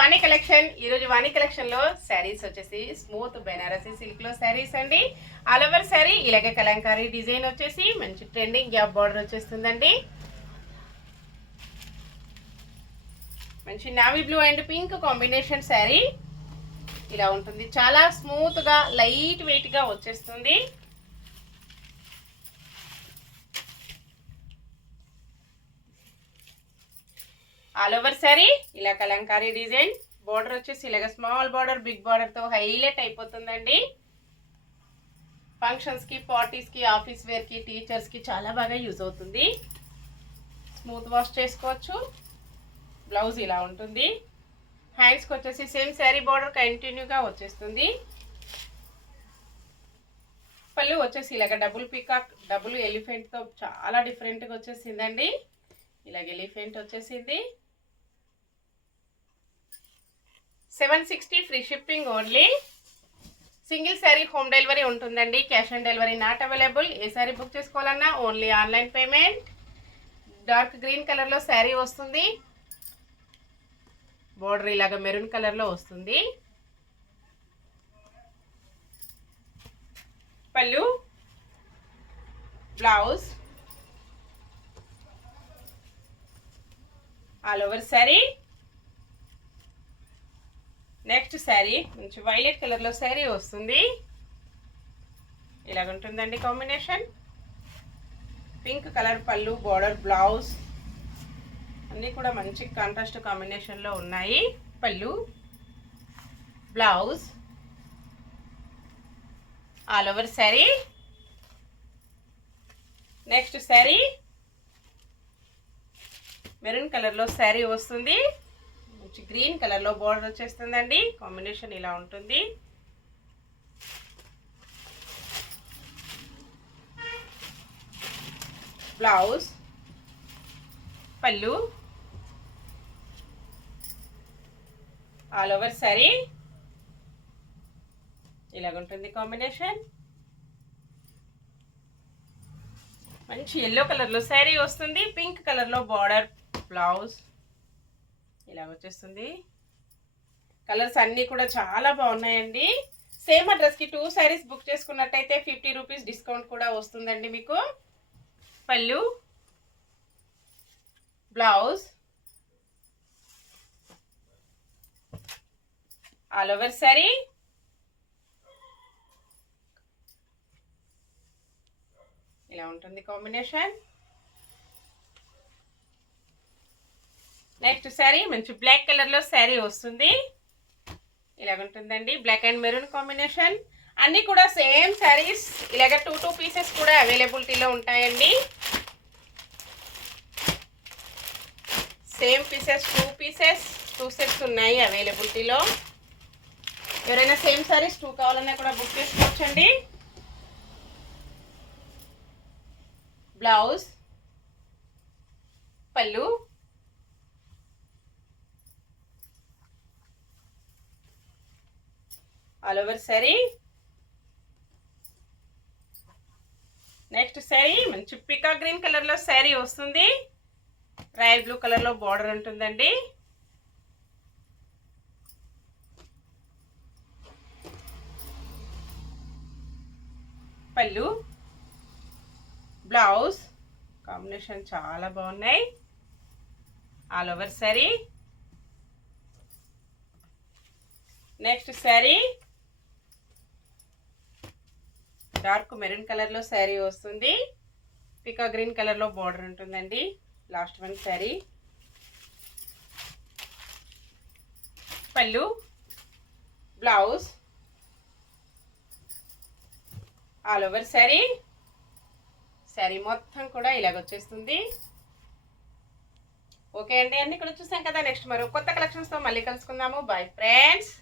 వాణి కలెక్షన్. ఈరోజు వాణి కలెక్షన్ లో శారీస్ వచ్చేసి స్మూత్ బెనారసీ సిల్క్ లో శారీస్ అండి. ఆల్ ఓవర్ శారీ ఇలాగే కలంకారీ డిజైన్ వచ్చేసి మంచి ట్రెండింగ్ గ్యాప్ బార్డర్ వచ్చేస్తుందండి. మంచి navy blue and pink combination sari ఇలా ఉంటుంది. చాలా స్మూత్ గా లైట్ వెయిట్ గా వచ్చేస్తుంది. ఆల్ ఓవర్ శారీ ఇలా కలంకారీ డిజైన్ బార్డర్ వచ్చేసి ఇలాగ స్మాల్ బార్డర్ బిగ్ బార్డర్ తో హైలైట్ అయిపోతుందండి. ఫంక్షన్స్ కి, పార్టీస్ కి, ఆఫీస్ వేర్ కి, టీచర్స్ కి చాలా బాగా యూజ్ అవుతుంది. స్మూత్ వాష్ చేసుకోవచ్చు. బ్లౌజ్ ఇలా ఉంటుంది. హ్యాండ్స్ కి వచ్చేసి సేమ్ శారీ బార్డర్ కంటిన్యూగా వచ్చేస్తుంది. పళ్ళు వచ్చేసి ఇలాగ డబుల్ పీకాక్ డబుల్ ఎలిఫెంట్ తో చాలా డిఫరెంట్ గా వచ్చేసిందండి. ఇలాగ ఎలిఫెంట్ వచ్చేసింది. 760 free shipping only. Single sari home delivery ఉంటుందండి. Cash on delivery not available. ఏ శారీ బుక్ చేసుకోవాలన్నా only online payment. Dark green colour లో శారీ వస్తుంది. బోర్డర్ ఇలాగ మెరూన్ కలర్ లో వస్తుంది. పళ్ళు, blouse, all over sari. Next sari మంచి వైలెట్ కలర్ లో శారీ వస్తుంది. ఇలాగ ఉంటుందండి కాంబినేషన్. పింక్ కలర్ పళ్ళు, బార్డర్, బ్లౌజ్ అన్నీ కూడా మంచి కాంట్రాస్ట్ కాంబినేషన్ లో ఉన్నాయి. పళ్ళు, blouse, all over sari. Next sari maroon colour లో శారీ వస్తుంది. గ్రీన్ కలర్ లో బోర్డర్ వచ్చేస్తుందండి. కాంబినేషన్ ఇలా ఉంటుంది. బ్లౌజ్, పళ్ళు, ఆల్ ఓవర్ శారీ ఇలాగుంటుంది కాంబినేషన్. మంచి ఎల్లో కలర్ లో శారీ వస్తుంది. పింక్ కలర్ లో బార్డర్, బ్లౌజ్ ఇలా వచ్చేస్తుంది. కలర్స్ అన్నీ కూడా చాలా బాగున్నాయండి. సేమ్ అడ్రస్కి 2 శారీస్ బుక్ చేసుకున్నట్టయితే 50 రూపీస్ డిస్కౌంట్ కూడా వస్తుందండి మీకు. పళ్ళు, బ్లౌజ్, ఆల్ ఓవర్ శారీ. ఇలా ఉంటుంది కాంబినేషన్. నెక్స్ట్ శారీ మంచి బ్లాక్ కలర్ లో శారీ వస్తుంది. ఇలాగుంటుందండి. Black and maroon combination. అన్నీ కూడా సేమ్ శారీస్. ఇలాగ 2 పీసెస్ కూడా అవైలబిలిటీలో ఉంటాయండి. సేమ్ పీసెస్ 2 పీసెస్ 2 సెట్స్ ఉన్నాయి అవైలబిలిటీలో. ఎవరైనా సేమ్ శారీస్ 2 కావాలన్నా కూడా బుక్ చేసుకోవచ్చండి. బ్లౌజ్, పళ్ళు, all over sari. Next sari మంచి పికా గ్రీన్ కలర్ లో శారీ వస్తుంది. రాయల్ బ్లూ కలర్ లో బార్డర్ ఉంటుందండి. పళ్ళు, బ్లౌజ్ కాంబినేషన్ చాలా బాగున్నాయి. All over sari. Next sari dark maroon colour లో శారీ వస్తుంది. పికా గ్రీన్ కలర్ లో బార్డర్ ఉంటుందండి. Last one sari. పళ్ళు, blouse, all over sari. Sari మొత్తం కూడా ఇలాగొచ్చేస్తుంది. ఓకే అండి, అన్ని కూడా చూసాం కదా. నెక్స్ట్ మరో కొత్త కలెక్షన్స్తో మళ్ళీ కలుసుకుందాము. Bye friends.